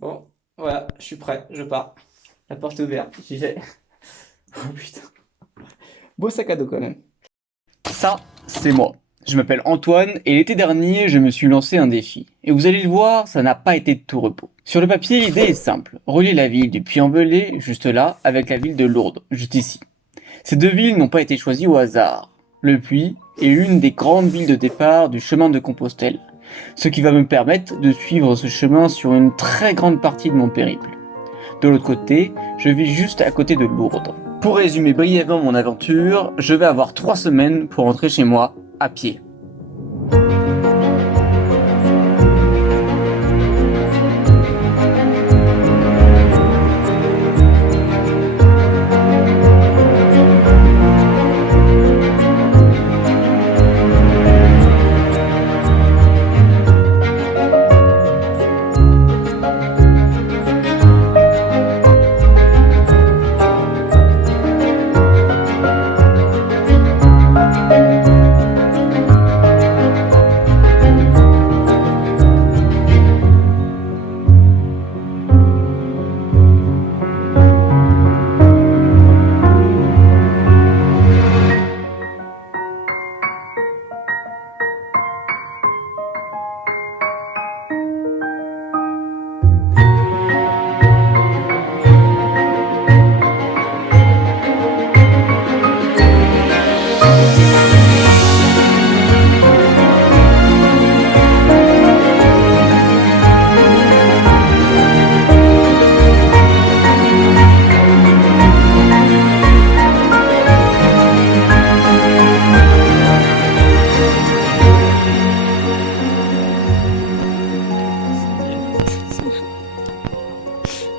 Bon, voilà, je suis prêt, je pars. La porte est ouverte, j'y vais. Oh putain. Beau sac à dos quand même. Ça, c'est moi. Je m'appelle Antoine et l'été dernier, je me suis lancé un défi. Et vous allez le voir, ça n'a pas été de tout repos. Sur le papier, l'idée est simple. Relier la ville du Puy-en-Velay, juste là, avec la ville de Lourdes, juste ici. Ces deux villes n'ont pas été choisies au hasard. Le Puy est l'une des grandes villes de départ du chemin de Compostelle. Ce qui va me permettre de suivre ce chemin sur une très grande partie de mon périple. De l'autre côté, je vis juste à côté de Lourdes. Pour résumer brièvement mon aventure, je vais avoir 3 semaines pour rentrer chez moi à pied.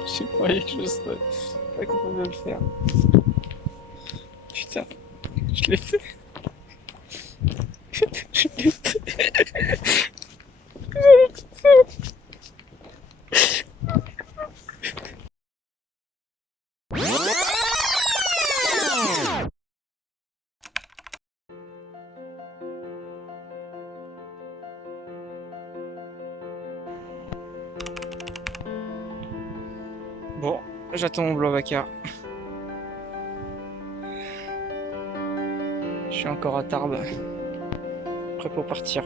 Je croyais que je serais pas capable de le faire. Putain, je l'ai fait. Je l'ai fait. Bon, j'attends mon Blablacar. Je suis encore à Tarbes, prêt pour partir.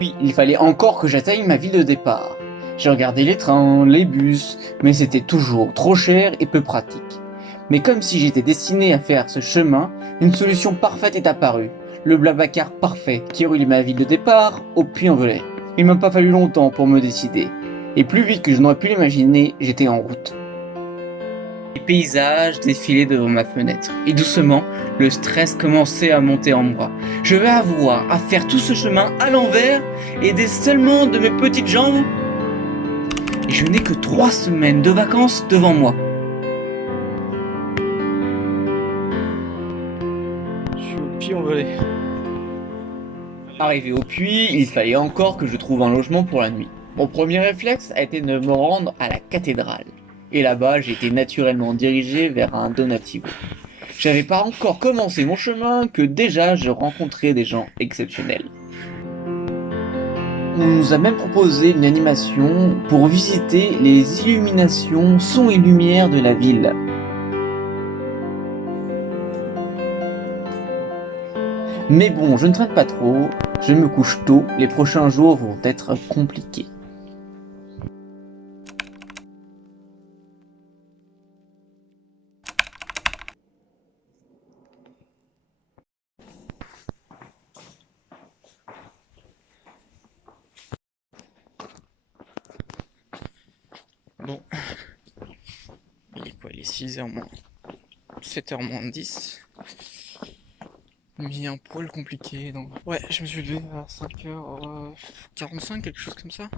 Puis, il fallait encore que j'atteigne ma ville de départ. J'ai regardé les trains, les bus, mais c'était toujours trop cher et peu pratique. Mais comme si j'étais destiné à faire ce chemin, une solution parfaite est apparue. Le Blablacar parfait qui relie ma ville de départ au Puy-en-Velay. Il m'a pas fallu longtemps pour me décider. Et plus vite que je n'aurais pu l'imaginer, j'étais en route. Les paysages défilaient devant ma fenêtre, et doucement, le stress commençait à monter en moi. Je vais avoir à faire tout ce chemin à l'envers, aidé seulement de mes petites jambes, et je n'ai que 3 semaines de vacances devant moi. Je suis au Puy-en-Velay. Arrivé au puits, il fallait encore que je trouve un logement pour la nuit. Mon premier réflexe a été de me rendre à la cathédrale. Et là-bas, j'ai été naturellement dirigé vers un donativo. J'avais pas encore commencé mon chemin que déjà je rencontrais des gens exceptionnels. On nous a même proposé une animation pour visiter les illuminations son et lumière de la ville. Mais bon, je ne traîne pas trop, je me couche tôt, les prochains jours vont être compliqués. Bon, il est quoi? Il est 6h moins. 7h moins 10. Mais un poil compliqué, donc... Ouais, je me suis levé à 5h45, quelque chose comme ça.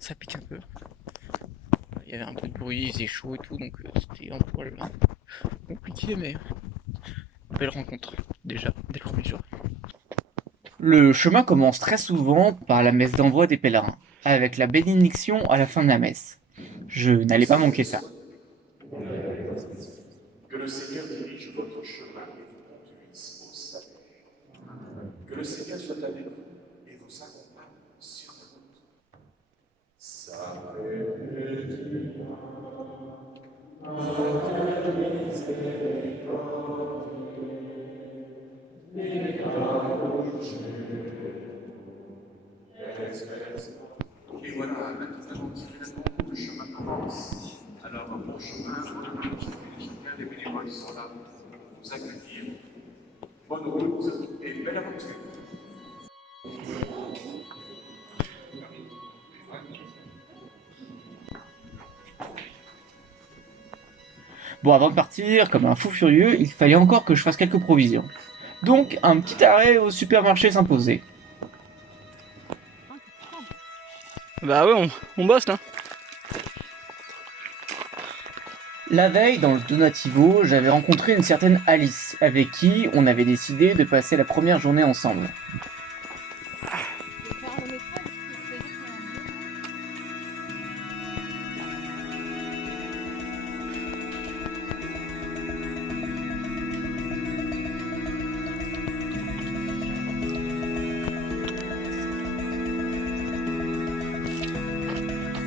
Ça pique un peu. Il y avait un peu de bruit, il faisait chaud et tout, donc c'était un poil compliqué, mais belle rencontre, déjà, dès le premier jour. Le chemin commence très souvent par la messe d'envoi des pèlerins, avec la bénédiction à la fin de la messe. Je n'allais pas manquer ça. Que le Seigneur dirige votre chemin et vous conduise au salut. Que le Seigneur soit avec vous et vous accompagne sur la route. Salve Et voilà, maintenant, le chemin commence. Alors, bon chemin, chacun des bénévoles sont là pour vous accueillir. Bonne route et belle aventure. Bon, avant de partir, comme un fou furieux, il fallait encore que je fasse quelques provisions. Donc, un petit arrêt au supermarché s'imposait. Bah ouais, on bosse là. La veille, dans le Donativo, j'avais rencontré une certaine Alice, avec qui on avait décidé de passer la première journée ensemble.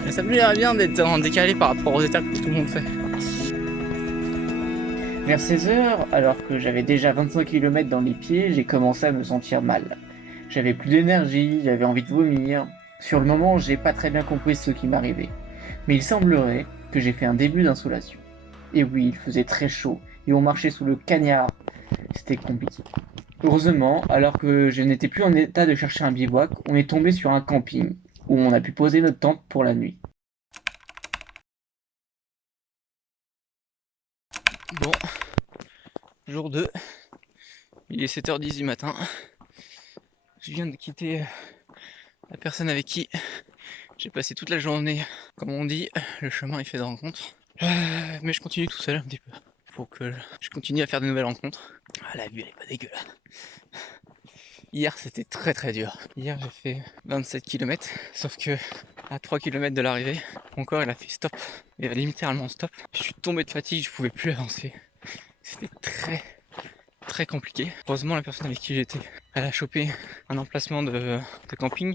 Mais ça me dirait bien d'être en décalé par rapport aux étapes que tout le monde fait. Vers 16h, alors que j'avais déjà 25 km dans les pieds, j'ai commencé à me sentir mal. J'avais plus d'énergie, j'avais envie de vomir. Sur le moment, j'ai pas très bien compris ce qui m'arrivait. Mais il semblerait que j'ai fait un début d'insolation. Et oui, il faisait très chaud, et on marchait sous le cagnard. C'était compliqué. Heureusement, alors que je n'étais plus en état de chercher un bivouac, on est tombé sur un camping, où on a pu poser notre tente pour la nuit. Bon, jour 2, il est 7h10 du matin. Je viens de quitter la personne avec qui j'ai passé toute la journée. Comme on dit, le chemin est fait de rencontres. Mais je continue tout seul un petit peu. Faut que je continue à faire de nouvelles rencontres. Ah, la vue elle est pas dégueu là. Hier c'était très très dur. Hier j'ai fait 27 km, sauf que à 3 km de l'arrivée, mon corps il a fait stop. Il a littéralement stop. Je suis tombé de fatigue, je pouvais plus avancer. C'était très compliqué. Heureusement la personne avec qui j'étais, elle a chopé un emplacement de camping.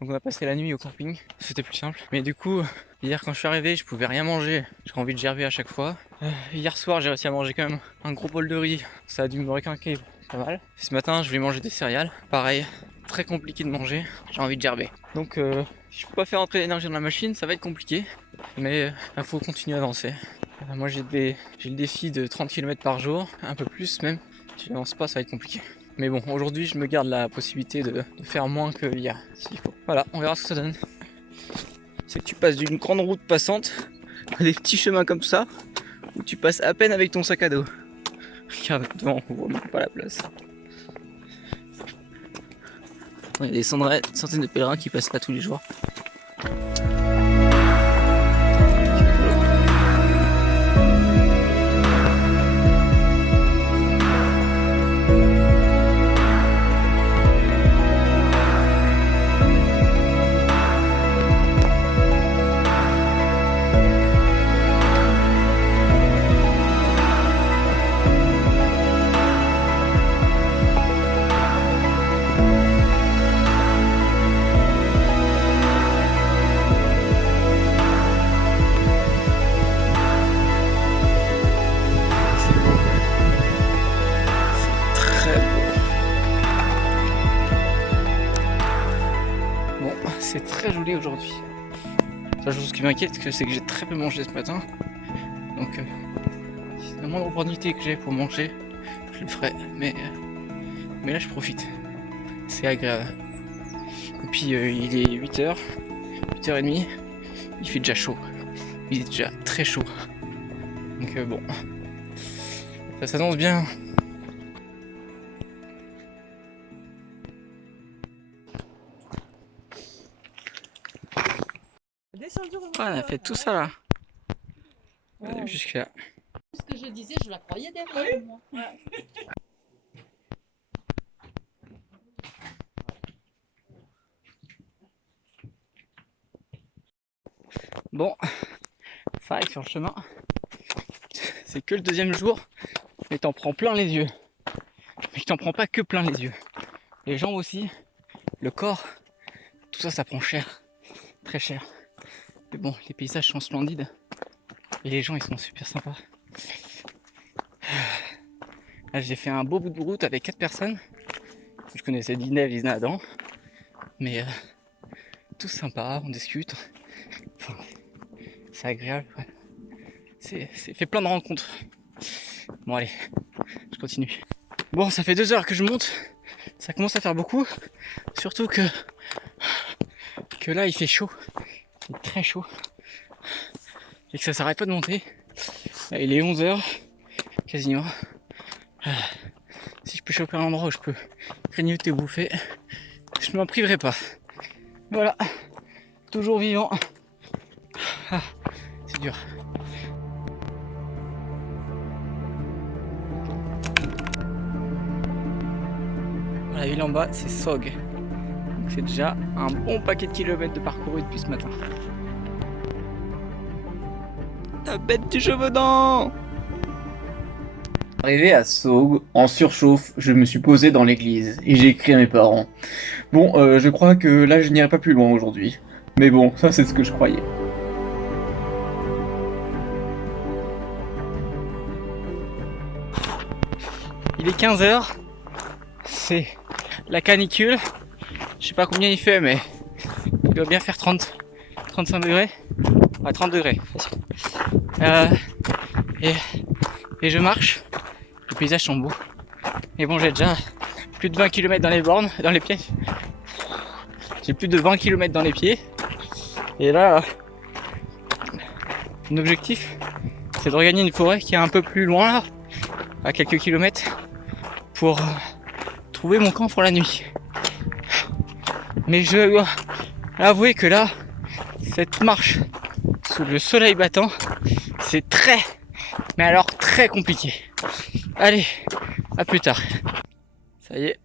Donc on a passé la nuit au camping, c'était plus simple. Mais du coup, hier quand je suis arrivé, je pouvais rien manger. J'avais envie de gerber à chaque fois. Hier soir, j'ai réussi à manger quand même un gros bol de riz. Ça a dû me requinquer pas mal. Ce matin, je voulais manger des céréales. Pareil, très compliqué de manger. J'ai envie de gerber. Donc si je peux pas faire entrer l'énergie dans la machine, ça va être compliqué. Mais il faut continuer à avancer. Moi j'ai le défi de 30 km par jour, un peu plus même. Si je n'avance pas, ça va être compliqué. Mais bon, aujourd'hui, je me garde la possibilité de faire moins que hier, s'il faut. Voilà, on verra ce que ça donne. C'est que tu passes d'une grande route passante à des petits chemins comme ça, où tu passes à peine avec ton sac à dos. Regarde devant, on voit même pas la place. Il y a des centaines de pèlerins qui passent là tous les jours. C'est très joli aujourd'hui. La chose qui m'inquiète, c'est que j'ai très peu mangé ce matin. Donc, si la moindre opportunité que j'ai pour manger, je le ferai. Mais là, je profite. C'est agréable. Et puis, il est 8h, 8h30. Il fait déjà chaud. Il est déjà très chaud. Donc, bon. Ça s'annonce bien. Ah, on a fait tout ça là. Oh. Jusqu'à là. Ce que je disais, je la croyais derrière moi. Bon, c'est vrai que sur le chemin, c'est que le deuxième jour, mais t'en prends plein les yeux. Mais t'en prends pas que plein les yeux. Les jambes aussi, le corps, tout ça, ça prend cher. Très cher. Mais bon, les paysages sont splendides. Et les gens, ils sont super sympas. Là, j'ai fait un beau bout de route avec 4 personnes. Je connaissais Dinev, Isna, Adam. Mais tous sympas, on discute. Enfin, c'est agréable. Ouais. C'est fait plein de rencontres. Bon allez, je continue. Bon, ça fait 2 heures que je monte. Ça commence à faire beaucoup. Surtout que là il fait chaud. Il est très chaud. Et que ça s'arrête pas de monter. Là, il est 11 heures quasiment. Si je peux choper un endroit où je peux grignoter ou bouffer, je ne m'en priverai pas. Voilà, toujours vivant. Ah, c'est dur. La ville en bas, c'est Sog. Donc c'est déjà un bon paquet de kilomètres de parcouru depuis ce matin. La bête du Gévaudan! Arrivé à Sog, en surchauffe, je me suis posé dans l'église et j'ai écrit à mes parents. Bon, je crois que là je n'irai pas plus loin aujourd'hui. Mais bon, ça c'est ce que je croyais. Il est 15 h, c'est la canicule. Je sais pas combien il fait, mais il doit bien faire 35 degrés. Ouais, 30 degrés, facile. Et je marche. Les paysages sont beaux. Et bon, j'ai déjà plus de 20 km dans les bornes, dans les pieds. J'ai plus de 20 km dans les pieds. Et là, mon objectif, c'est de regagner une forêt qui est un peu plus loin, là, à quelques kilomètres, pour trouver mon camp pour la nuit. Mais je dois avouer que là, cette marche sous le soleil battant, c'est très, mais alors très compliqué. Allez, à plus tard. Ça y est,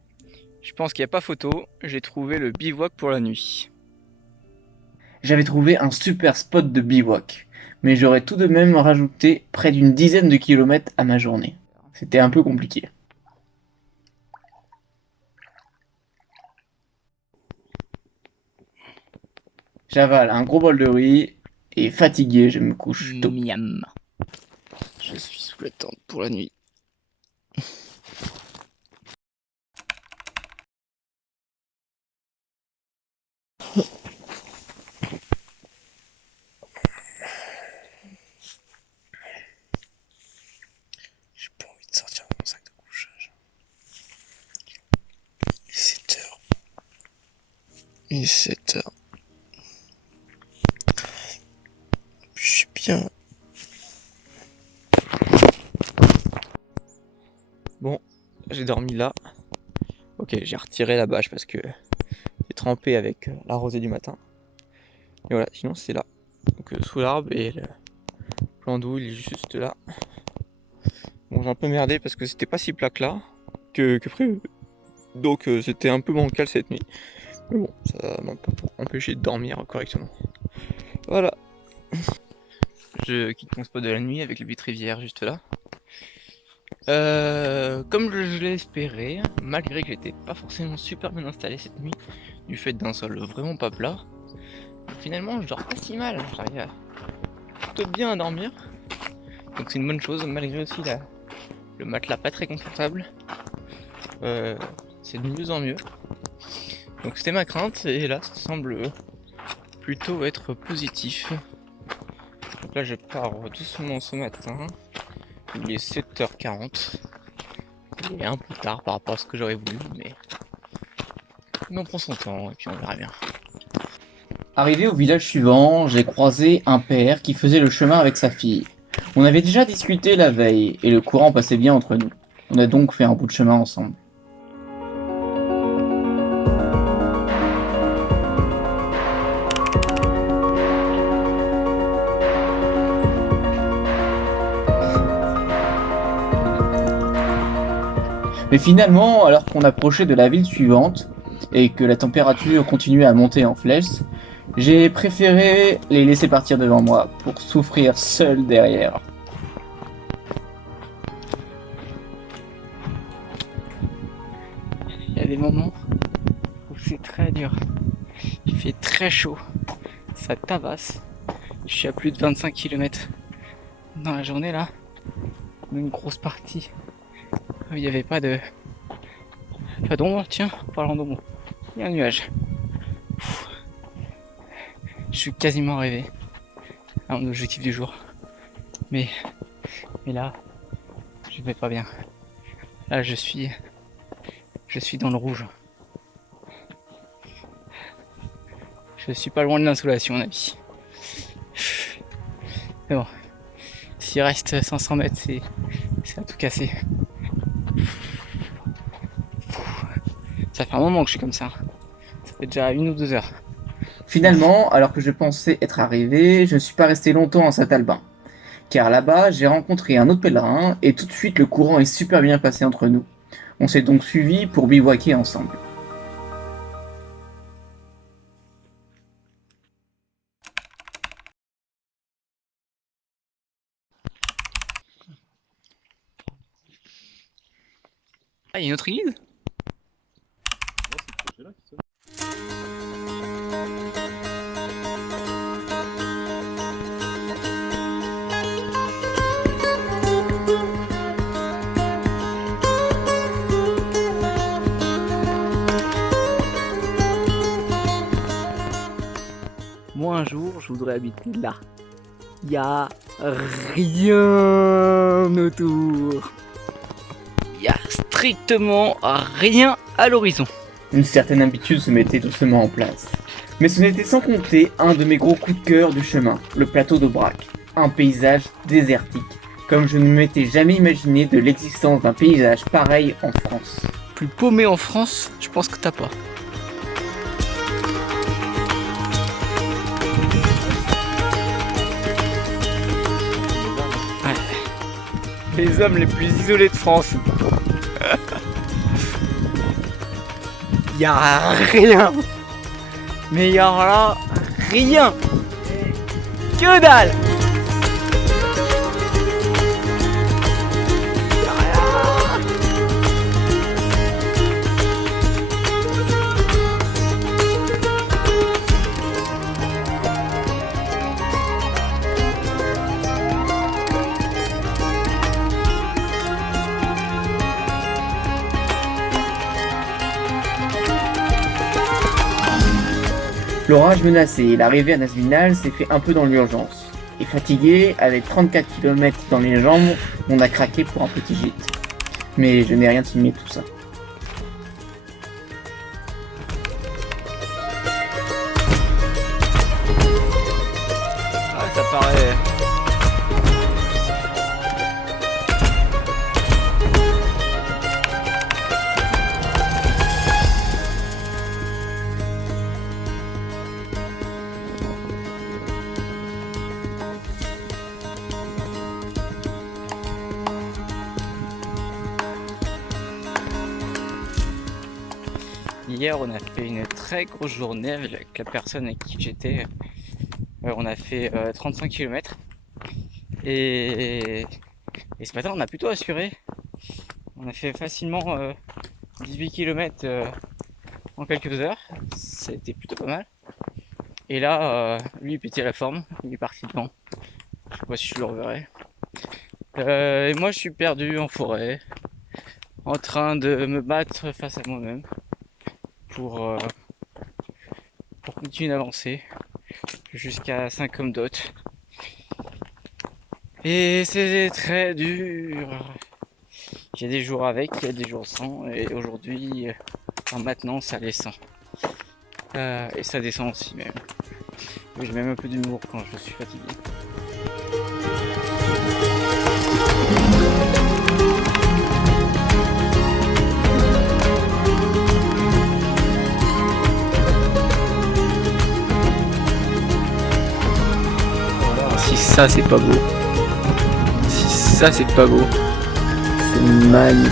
je pense qu'il n'y a pas photo, j'ai trouvé le bivouac pour la nuit. J'avais trouvé un super spot de bivouac, mais j'aurais tout de même rajouté près d'une dizaine de kilomètres à ma journée. C'était un peu compliqué. J'avale un gros bol de riz et fatigué, je me couche tôt. Miam. Je suis sous la tente pour la nuit. J'ai pas envie de sortir mon sac de couchage. Il est 7 h. Il est 7 h. Je suis bien. Bon, j'ai dormi là. Ok, j'ai retiré la bâche parce que j'ai trempé avec la rosée du matin. Et voilà, sinon c'est là. Donc sous l'arbre et le plan d'eau il est juste là. Bon, j'ai un peu merdé parce que c'était pas si plat que là que prévu. Donc c'était un peu bancal cette nuit. Mais bon, ça m'a pas empêché de dormir correctement. Voilà. Je quitte mon spot de la nuit avec le vitre rivière juste là. Comme je l'ai espéré, malgré que j'étais pas forcément super bien installé cette nuit, du fait d'un sol vraiment pas plat, finalement je dors pas si mal, j'arrive plutôt bien à dormir. Donc c'est une bonne chose, malgré aussi le matelas pas très confortable. C'est de mieux en mieux. Donc c'était ma crainte et là ça semble plutôt être positif. Donc là je pars doucement ce matin. Il est 7 h 40. Il est un peu tard par rapport à ce que j'aurais voulu, mais on prend son temps et puis on verra bien. Arrivé au village suivant, j'ai croisé un père qui faisait le chemin avec sa fille. On avait déjà discuté la veille et le courant passait bien entre nous. On a donc fait un bout de chemin ensemble. Mais finalement, alors qu'on approchait de la ville suivante et que la température continuait à monter en flèche, j'ai préféré les laisser partir devant moi pour souffrir seul derrière. Il y a des moments où c'est très dur. Il fait très chaud. Ça tabasse. Je suis à plus de 25 km dans la journée là. Une grosse partie il n'y avait pas d'ombre. Tiens, en parlant d'ombre, il y a un nuage. Je suis quasiment arrivé à mon objectif du jour. Mais là, je vais pas bien. Là, je suis dans le rouge. Je suis pas loin de l'insolation, à mon avis. Mais bon, s'il reste 500 mètres, c'est à tout casser. Ça fait un moment que je suis comme ça. Ça fait déjà 1 ou 2 heures. Finalement, alors que je pensais être arrivé, je ne suis pas resté longtemps à Saint-Albin. Car là-bas, j'ai rencontré un autre pèlerin et tout de suite le courant est super bien passé entre nous. On s'est donc suivis pour bivouaquer ensemble. Ah, il y a une autre église? Moi un jour je voudrais habiter là. Il y a rien autour. Il y a strictement rien à l'horizon. Une certaine habitude se mettait doucement en place. Mais ce n'était sans compter un de mes gros coups de cœur du chemin, le plateau d'Aubrac. Un paysage désertique, comme je ne m'étais jamais imaginé de l'existence d'un paysage pareil en France. Plus paumé en France, je pense que t'as pas. Les hommes les plus isolés de France. Y a rien. Mais y a là rien. Que dalle. Y a rien. L'orage menaçait et l'arrivée à Nazvinal s'est fait un peu dans l'urgence. Et fatigué, avec 34 km dans les jambes, on a craqué pour un petit gîte. Mais je n'ai rien filmé tout ça. Ah, ça paraît. Hier, on a fait une très grosse journée avec la personne avec qui j'étais. On a fait 35 km. Et ce matin, on a plutôt assuré. On a fait facilement 18 km en quelques heures. C'était plutôt pas mal. Et là, lui, il pétait la forme. Il est parti devant. Je sais pas si je le reverrai. Et moi, je suis perdu en forêt, en train de me battre face à moi-même. Pour continuer d'avancer jusqu'à Saint-Comdotte. Et c'est très dur. Il y a des jours avec, il y a des jours sans. Et aujourd'hui, maintenant, ça descend. Et ça descend aussi même. J'ai même un peu d'humour quand je suis fatigué. Si ça c'est pas beau. Si ça c'est pas beau. C'est magnifique.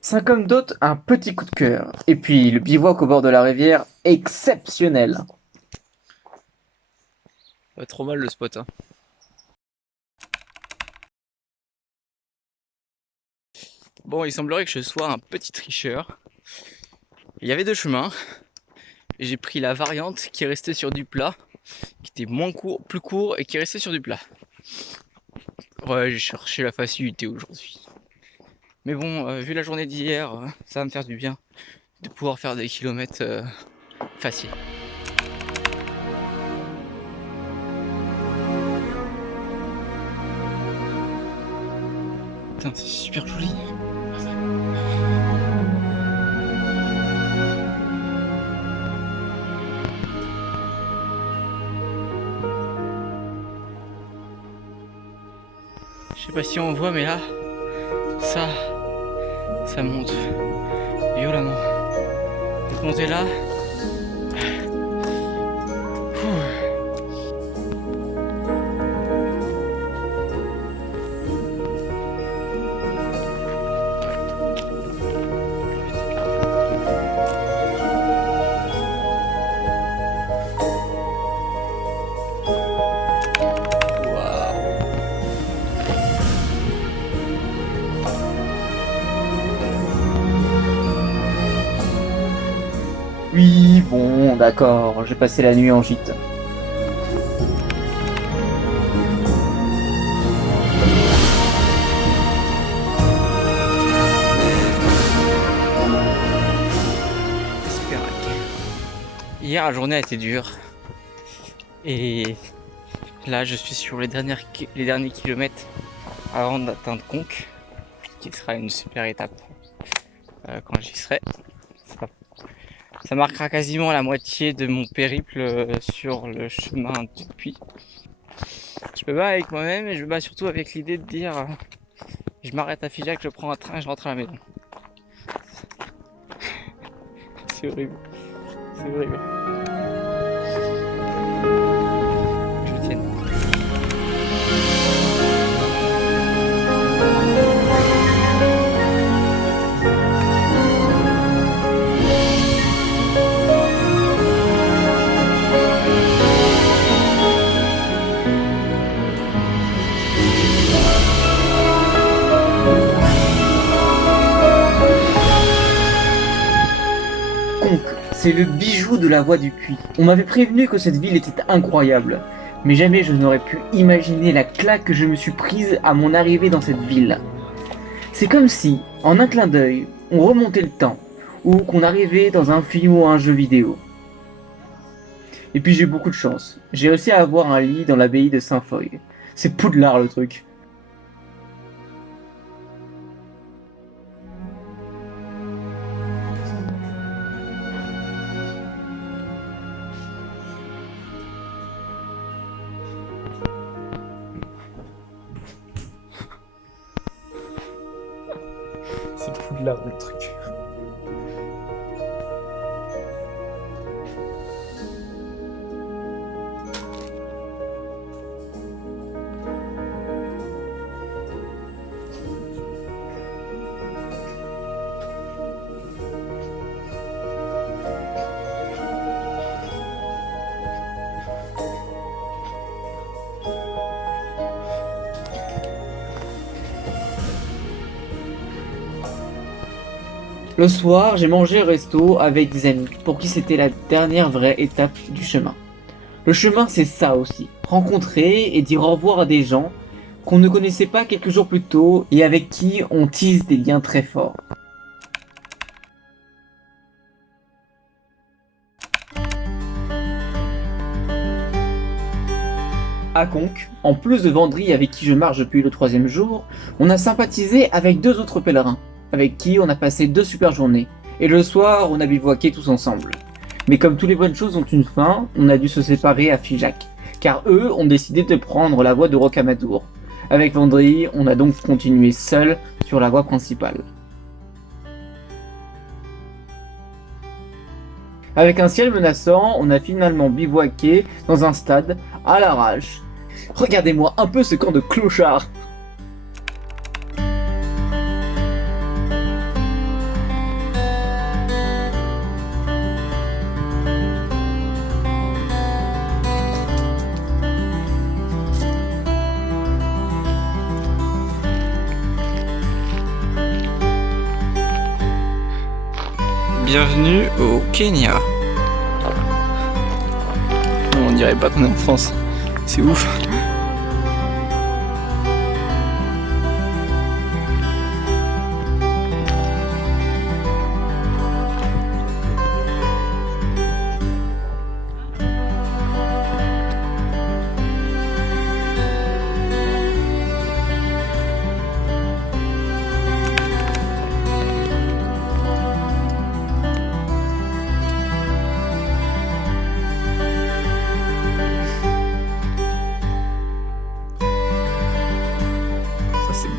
Saint-Comdotte, un petit coup de cœur. Et puis le bivouac au bord de la rivière, exceptionnel. Pas trop mal le spot, hein. Bon, il semblerait que je sois un petit tricheur. Il y avait 2 chemins. J'ai pris la variante qui est restée sur du plat. qui était plus court et qui restait sur du plat. Ouais, j'ai cherché la facilité aujourd'hui. Mais bon, vu la journée d'hier, ça va me faire du bien de pouvoir faire des kilomètres faciles. Putain, c'est super joli. Je sais pas si on voit, mais là, ça monte violemment. Cette montée là. Oui, bon, d'accord, j'ai passé la nuit en gîte. Hier, la journée a été dure. Et là, je suis sur les derniers kilomètres avant d'atteindre Conques, qui sera une super étape quand j'y serai. Ça marquera quasiment la moitié de mon périple sur le chemin du Puy. Je me bats avec moi-même et je me bats surtout avec l'idée de dire je m'arrête à Figeac, je prends un train et je rentre à la maison. C'est horrible. C'est horrible. Je tiens. C'est le bijou de la voie du Puy. On m'avait prévenu que cette ville était incroyable, mais jamais je n'aurais pu imaginer la claque que je me suis prise à mon arrivée dans cette ville. C'est comme si, en un clin d'œil, on remontait le temps, ou qu'on arrivait dans un film ou un jeu vidéo. Et puis j'ai eu beaucoup de chance. J'ai réussi à avoir un lit dans l'abbaye de Saint-Foy. C'est Poudlard le truc. C'est Poudlard le truc. Le soir, j'ai mangé au resto avec des amis pour qui c'était la dernière vraie étape du chemin. Le chemin, c'est ça aussi. Rencontrer et dire au revoir à des gens qu'on ne connaissait pas quelques jours plus tôt et avec qui on tisse des liens très forts. À Conques, en plus de Vendry avec qui je marche depuis le 3e jour, on a sympathisé avec 2 autres pèlerins, avec qui on a passé 2 super journées, et le soir on a bivouaqué tous ensemble. Mais comme toutes les bonnes choses ont une fin, on a dû se séparer à Figeac, car eux ont décidé de prendre la voie de Rocamadour. Avec Vendry, on a donc continué seul sur la voie principale. Avec un ciel menaçant, on a finalement bivouaqué dans un stade à l'arrache. Regardez-moi un peu ce camp de clochards! Bienvenue au Kenya. On dirait pas qu'on est en France. C'est ouf.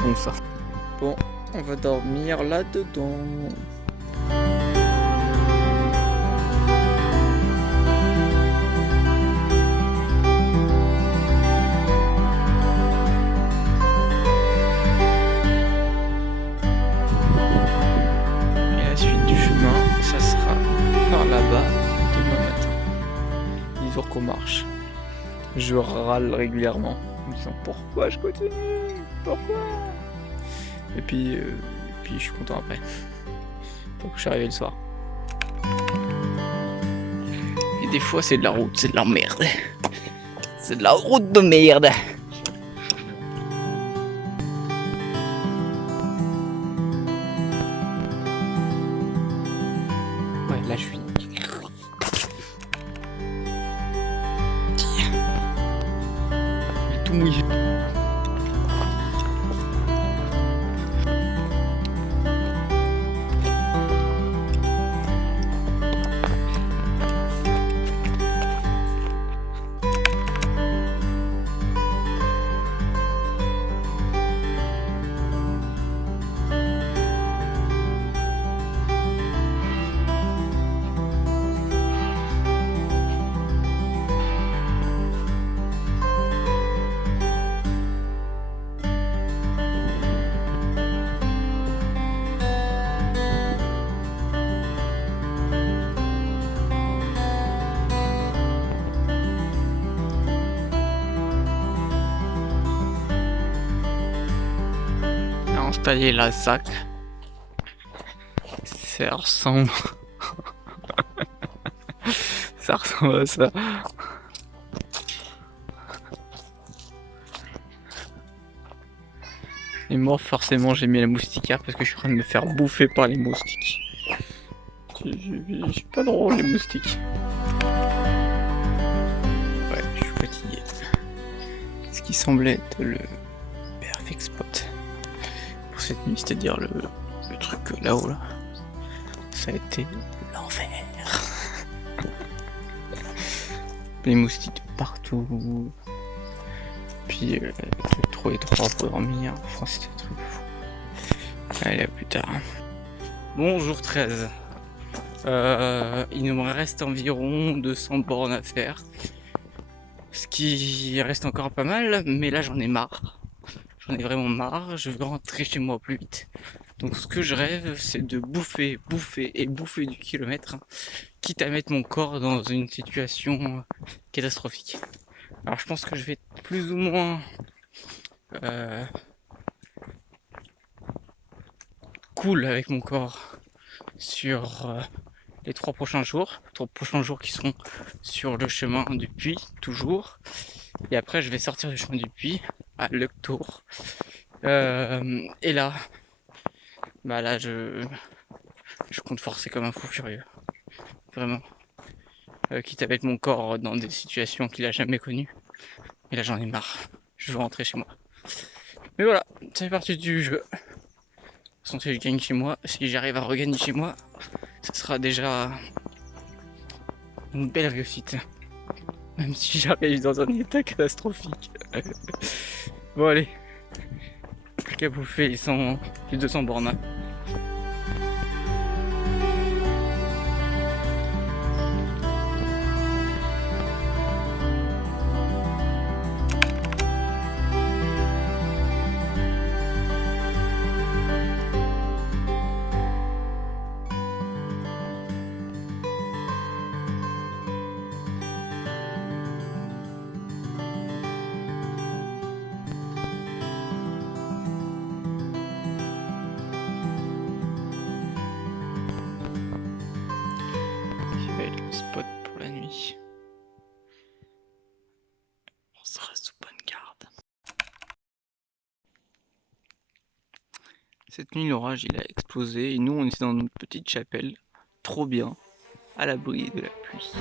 Bon ça. Bon, on va dormir là-dedans. Et la suite du chemin, ça sera par là-bas demain matin. 10 jours qu'on marche. Je râle régulièrement en me disant pourquoi je continue, pourquoi. Et puis je suis content après. Donc je suis arrivé le soir. Et des fois c'est de la route, c'est de la merde. C'est de la route de merde. Ouais, là je suis. Il est tout mouillé. Installer la ZAC. Ça ressemble. Ça ressemble à ça. Et moi, forcément, j'ai mis la moustiquaire parce que je suis en train de me faire bouffer par les moustiques. Je suis pas drôle, les moustiques. Ouais, je suis fatigué. Ce qui semblait être le perfect spot pour cette nuit, c'est-à-dire le truc là-haut là. Ça a été l'enfer. Les moustiques partout. Puis trop étroit pour dormir. Enfin, c'était un truc fou. Allez, à plus tard. Bonjour 13. Il nous reste environ 200 bornes à faire. Ce qui reste encore pas mal, mais là j'en ai marre. J'en ai vraiment marre, je veux rentrer chez moi au plus vite. Donc ce que je rêve, c'est de bouffer du kilomètre, quitte à mettre mon corps dans une situation catastrophique. Alors je pense que je vais être plus ou moins cool avec mon corps sur les 3 prochains jours. 3 prochains jours qui seront sur le chemin du Puy, toujours. Et après je vais sortir du chemin du Puy à Lectour. Et là, bah là je compte forcer comme un fou furieux. Vraiment. Quitte à mettre mon corps dans des situations qu'il a jamais connues. Et là j'en ai marre. Je veux rentrer chez moi. Mais voilà, ça fait partie du jeu. De toute façon, si je gagne chez moi, si j'arrive à regagner chez moi, ça sera déjà une belle réussite. Même si j'arrive dans un état catastrophique. Bon allez. Plus qu'à bouffer les 200 bornes. Spot pour la nuit. Cette nuit, l'orage il a explosé et nous on était dans notre petite chapelle, trop bien, à l'abri de la pluie.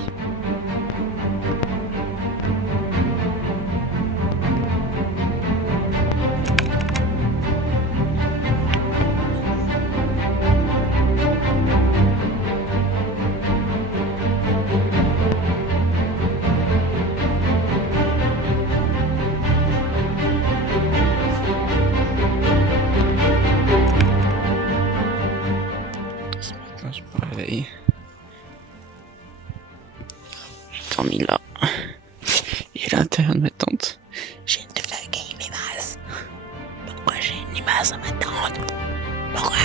Ce matin, je me réveille. J'ai dormi là. Et à l'intérieur de ma tente, j'ai une fucking limace. Pourquoi j'ai une limace dans ma tente? Pourquoi?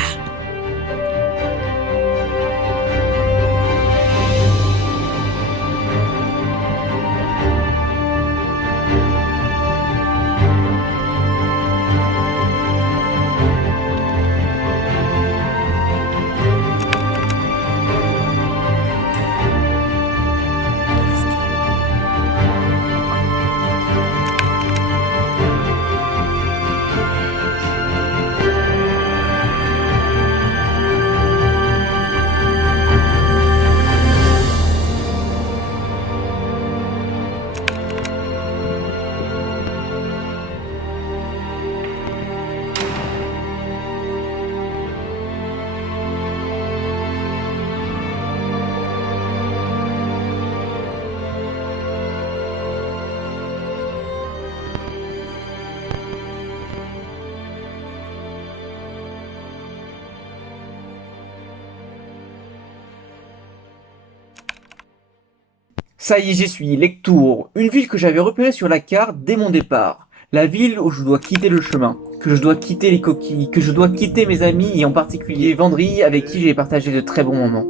Ça y est, j'y suis, Lectoure, une ville que j'avais repérée sur la carte dès mon départ. La ville où je dois quitter le chemin, que je dois quitter les coquilles, que je dois quitter mes amis et en particulier Vendry avec qui j'ai partagé de très bons moments.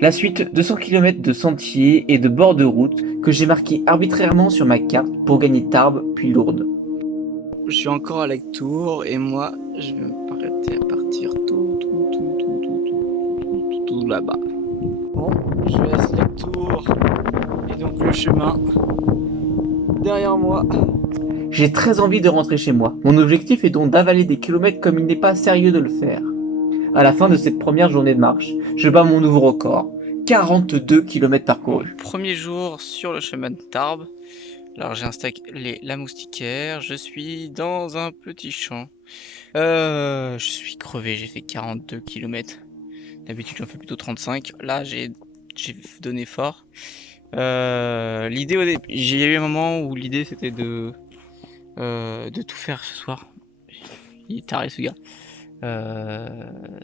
La suite de 100 km de sentiers et de bords de route que j'ai marqués arbitrairement sur ma carte pour gagner Tarbes puis Lourdes. Je suis encore à Lectoure et moi je vais m'arrêter à partir tout là-bas. Bon, je laisse Lectoure et donc le chemin derrière moi. J'ai très envie de rentrer chez moi. Mon objectif est donc d'avaler des kilomètres comme il n'est pas sérieux de le faire. À la fin de cette première journée de marche, je bats mon nouveau record. 42 km parcourus. Premier jour sur le chemin de Tarbes. Alors j'ai installé la moustiquaire, je suis dans un petit champ. Je suis crevé, j'ai fait 42 km. D'habitude j'en fais plutôt 35. Là j'ai donné fort. L'idée j'ai eu un moment où l'idée c'était de tout faire ce soir. Il est taré ce gars.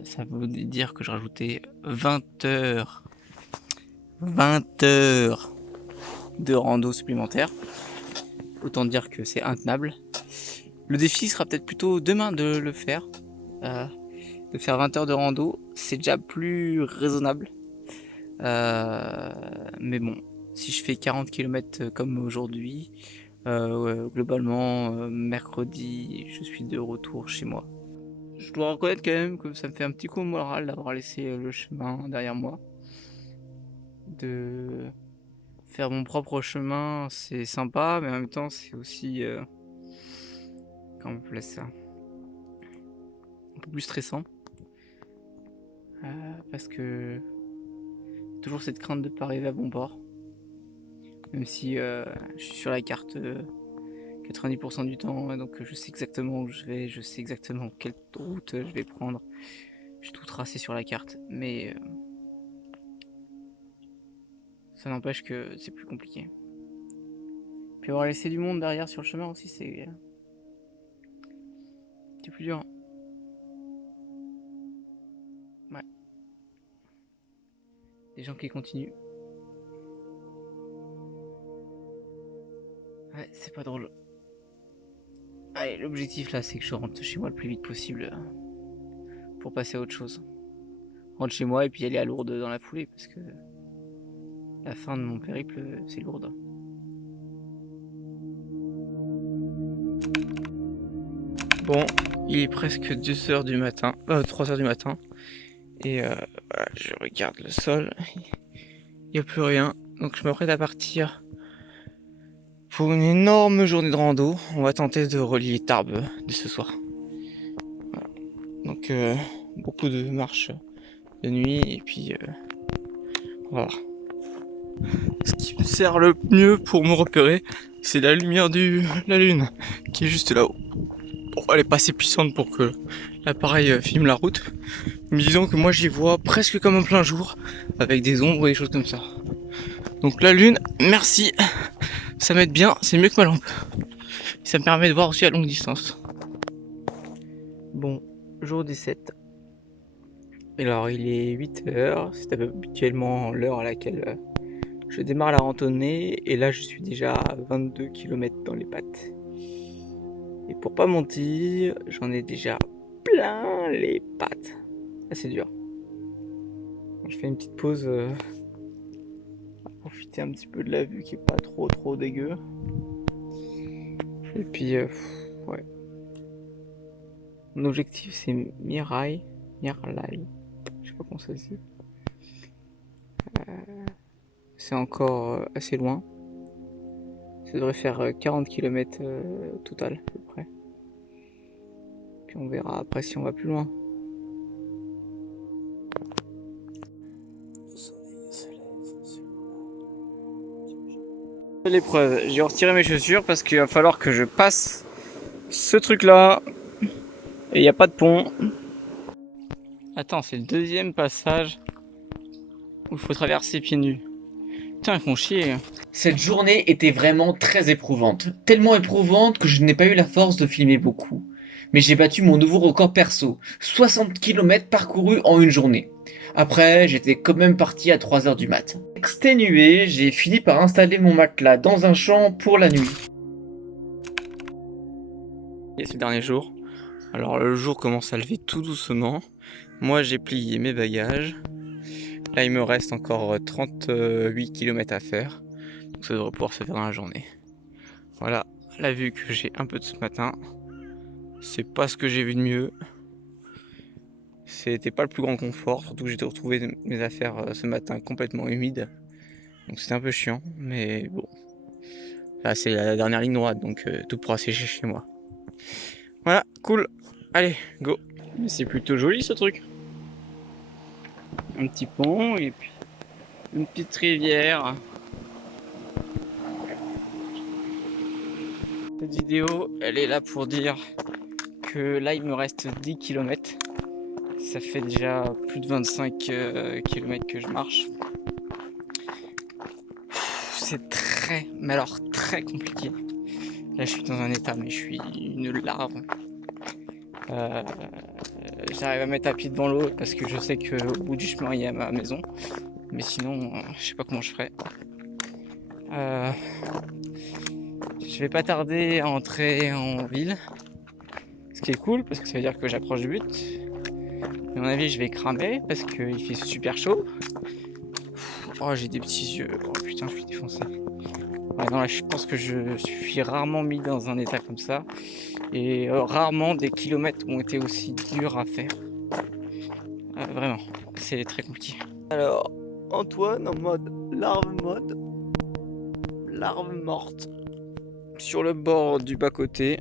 Ça veut dire que je rajoutais 20 heures de rando supplémentaire. Autant dire que c'est intenable. Le défi sera peut-être plutôt demain de le faire. De faire 20 heures de rando, c'est déjà plus raisonnable. Mais bon, si je fais 40 km comme aujourd'hui, globalement, mercredi, je suis de retour chez moi. Je dois reconnaître quand même que ça me fait un petit coup au moral d'avoir laissé le chemin derrière moi. De faire mon propre chemin, c'est sympa, mais en même temps, c'est aussi... comment on peut appeler ça? Un peu plus stressant. Parce que toujours cette crainte de ne pas arriver à bon port. Même si je suis sur la carte 90% du temps, donc je sais exactement où je vais, je sais exactement quelle route je vais prendre. J'ai tout tracé sur la carte, mais ça n'empêche que c'est plus compliqué. Puis avoir laissé du monde derrière sur le chemin aussi, c'est plus dur. Ouais. Des gens qui continuent. Ouais, c'est pas drôle. Allez, l'objectif là, c'est que je rentre chez moi le plus vite possible pour passer à autre chose. Rentre chez moi et puis aller à Lourdes dans la foulée parce que la fin de mon périple, c'est Lourdes. Bon, il est presque 2h du matin, 3h du matin, et voilà, je regarde le sol, il n'y a plus rien, donc je m'apprête à partir pour une énorme journée de rando. On va tenter de relier Tarbes dès ce soir. Voilà. Donc beaucoup de marches de nuit et puis on va voir. Ce qui me sert le mieux pour me repérer, c'est la lumière de la lune qui est juste là-haut. Bon, elle est pas assez puissante pour que l'appareil filme la route, mais disons que moi j'y vois presque comme en plein jour, avec des ombres et des choses comme ça. Donc la lune, merci, ça m'aide bien, c'est mieux que ma lampe. Ça me permet de voir aussi à longue distance. Bon, jour 17. Alors il est 8h, c'est habituellement l'heure à laquelle je démarre la randonnée et là je suis déjà à 22 km dans les pattes. Et pour pas mentir, j'en ai déjà plein les pattes. Ah, c'est dur. Je fais une petite pause pour profiter un petit peu de la vue qui est pas trop dégueu. Et puis ouais. Mon objectif c'est Miralai. Je sais pas comment ça se dit. C'est encore assez loin. Ça devrait faire 40 km au total à peu près. Puis on verra après si on va plus loin. L'épreuve, j'ai retiré mes chaussures parce qu'il va falloir que je passe ce truc là et il n'y a pas de pont. Attends, c'est le deuxième passage où il faut traverser pieds nus. Putain, ils font chier. Cette journée était vraiment très éprouvante. Tellement éprouvante que je n'ai pas eu la force de filmer beaucoup. Mais j'ai battu mon nouveau record perso. 60 km parcourus en une journée. Après, j'étais quand même parti à 3h du mat. Exténué, j'ai fini par installer mon matelas dans un champ pour la nuit. Et ces derniers jours. Alors le jour commence à lever tout doucement. Moi j'ai plié mes bagages. Là il me reste encore 38 km à faire. Donc ça devrait pouvoir se faire dans la journée. Voilà la vue que j'ai un peu de ce matin. C'est pas ce que j'ai vu de mieux. C'était pas le plus grand confort. Surtout que j'ai retrouvé mes affaires ce matin complètement humides. Donc c'était un peu chiant. Mais bon. Là c'est la dernière ligne droite. Donc tout pourra sécher chez moi. Voilà, cool. Allez, go. Mais c'est plutôt joli ce truc. Un petit pont et puis une petite rivière. Cette vidéo, elle est là pour dire que là il me reste 10 km. Ça fait déjà plus de 25 km que je marche. C'est très, mais alors très compliqué. Là je suis dans un état, mais je suis une larve. J'arrive à mettre à pied devant l'eau parce que je sais qu'au bout du chemin il y a ma maison. Mais sinon, je sais pas comment je ferais. Je vais pas tarder à entrer en ville. Ce qui est cool parce que ça veut dire que j'approche du but. À mon avis, je vais cramer parce qu'il fait super chaud. Oh, j'ai des petits yeux. Oh putain, je suis défoncé. Ouais, non, là, je pense que je suis rarement mis dans un état comme ça. Et rarement des kilomètres ont été aussi durs à faire. Vraiment, c'est très compliqué. Alors, Antoine en mode larve morte sur le bord du bas-côté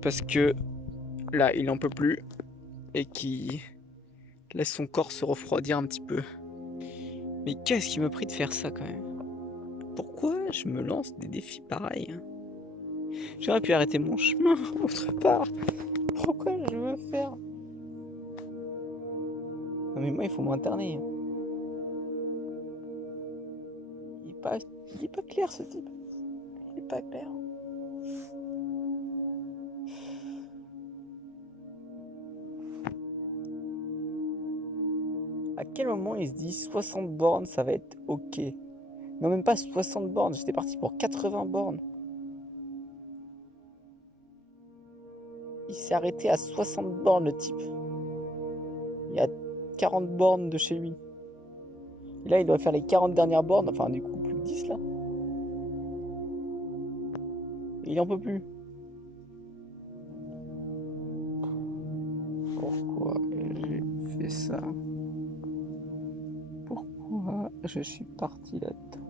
parce que là il en peut plus et qui laisse son corps se refroidir un petit peu. Mais qu'est-ce qui me prie de faire ça quand même? Pourquoi je me lance des défis pareils? J'aurais pu arrêter mon chemin autre part. Pourquoi je veux faire? Non mais moi il faut m'interner. Il est pas clair ce type. Il est pas clair. À quel moment il se dit 60 bornes ça va être ok? Non même pas 60 bornes, j'étais parti pour 80 bornes. Il s'est arrêté à 60 bornes le type. Il y a 40 bornes de chez lui. Et là il doit faire les 40 dernières bornes, enfin du coup plus que 10 là. Et il en peut plus. Pourquoi j'ai fait ça? Pourquoi je suis parti là-dedans?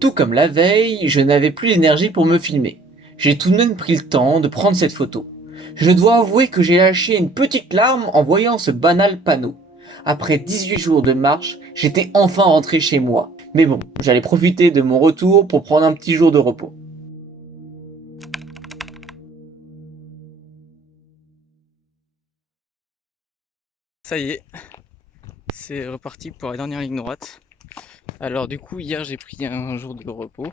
Tout comme la veille, je n'avais plus l'énergie pour me filmer. J'ai tout de même pris le temps de prendre cette photo. Je dois avouer que j'ai lâché une petite larme en voyant ce banal panneau. Après 18 jours de marche, j'étais enfin rentré chez moi. Mais bon, j'allais profiter de mon retour pour prendre un petit jour de repos. Ça y est, c'est reparti pour la dernière ligne droite. Alors du coup, hier j'ai pris un jour de repos,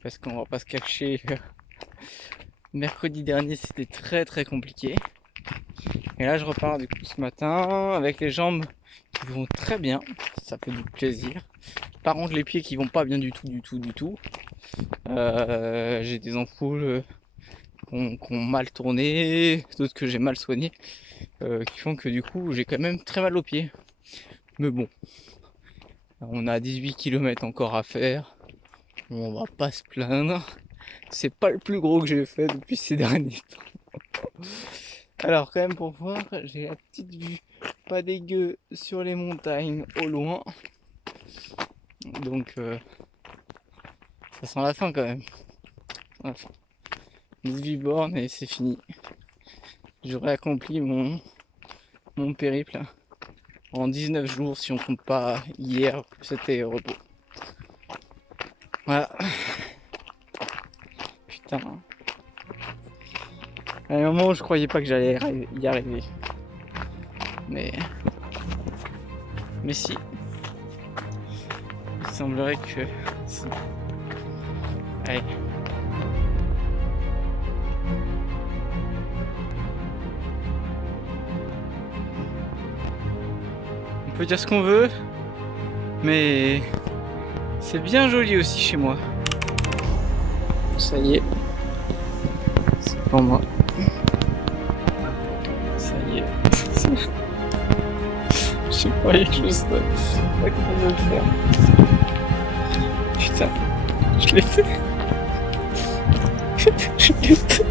parce qu'on va pas se cacher, mercredi dernier c'était très compliqué. Et là je repars du coup ce matin avec les jambes qui vont très bien, ça fait du plaisir. Par contre les pieds qui vont pas bien du tout. J'ai des ampoules qui ont mal tourné, d'autres que j'ai mal soignées, qui font que du coup j'ai quand même très mal aux pieds. Mais bon, on a 18 km encore à faire, on va pas se plaindre. C'est pas le plus gros que j'ai fait depuis ces derniers temps. Alors quand même pour voir, j'ai la petite vue pas dégueu sur les montagnes au loin. Donc ça sent la fin quand même. La fin. 18 bornes et c'est fini. J'aurais accompli mon périple en 19 jours si on compte pas hier, c'était repos. Voilà. Putain. À un moment où je croyais pas que j'allais y arriver. Mais si. Il semblerait que si. Allez. On peut dire ce qu'on veut, mais c'est bien joli aussi chez moi. Ça y est, c'est pour moi. Ça y est. Je sais pas, il y a quelque chose de... pas comment je vais le faire. Putain, je l'ai fait. Je l'ai fait.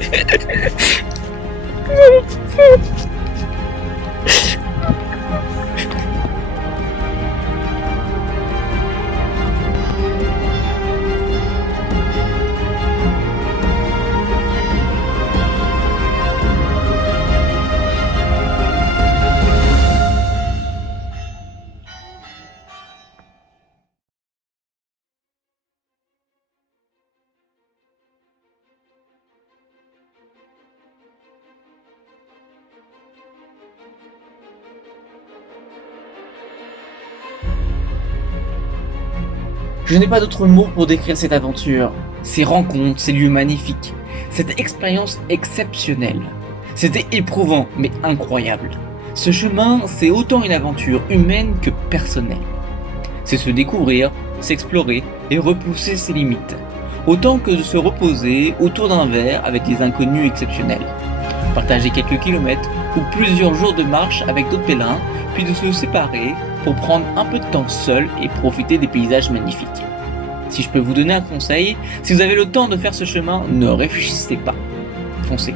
Je n'ai pas d'autres mots pour décrire cette aventure, ces rencontres, ces lieux magnifiques, cette expérience exceptionnelle. C'était éprouvant, mais incroyable. Ce chemin, c'est autant une aventure humaine que personnelle. C'est se découvrir, s'explorer et repousser ses limites. Autant que de se reposer autour d'un verre avec des inconnus exceptionnels. Partager quelques kilomètres ou plusieurs jours de marche avec d'autres pèlerins, puis de se séparer pour prendre un peu de temps seul et profiter des paysages magnifiques. Si je peux vous donner un conseil, si vous avez le temps de faire ce chemin, ne réfléchissez pas. Foncez.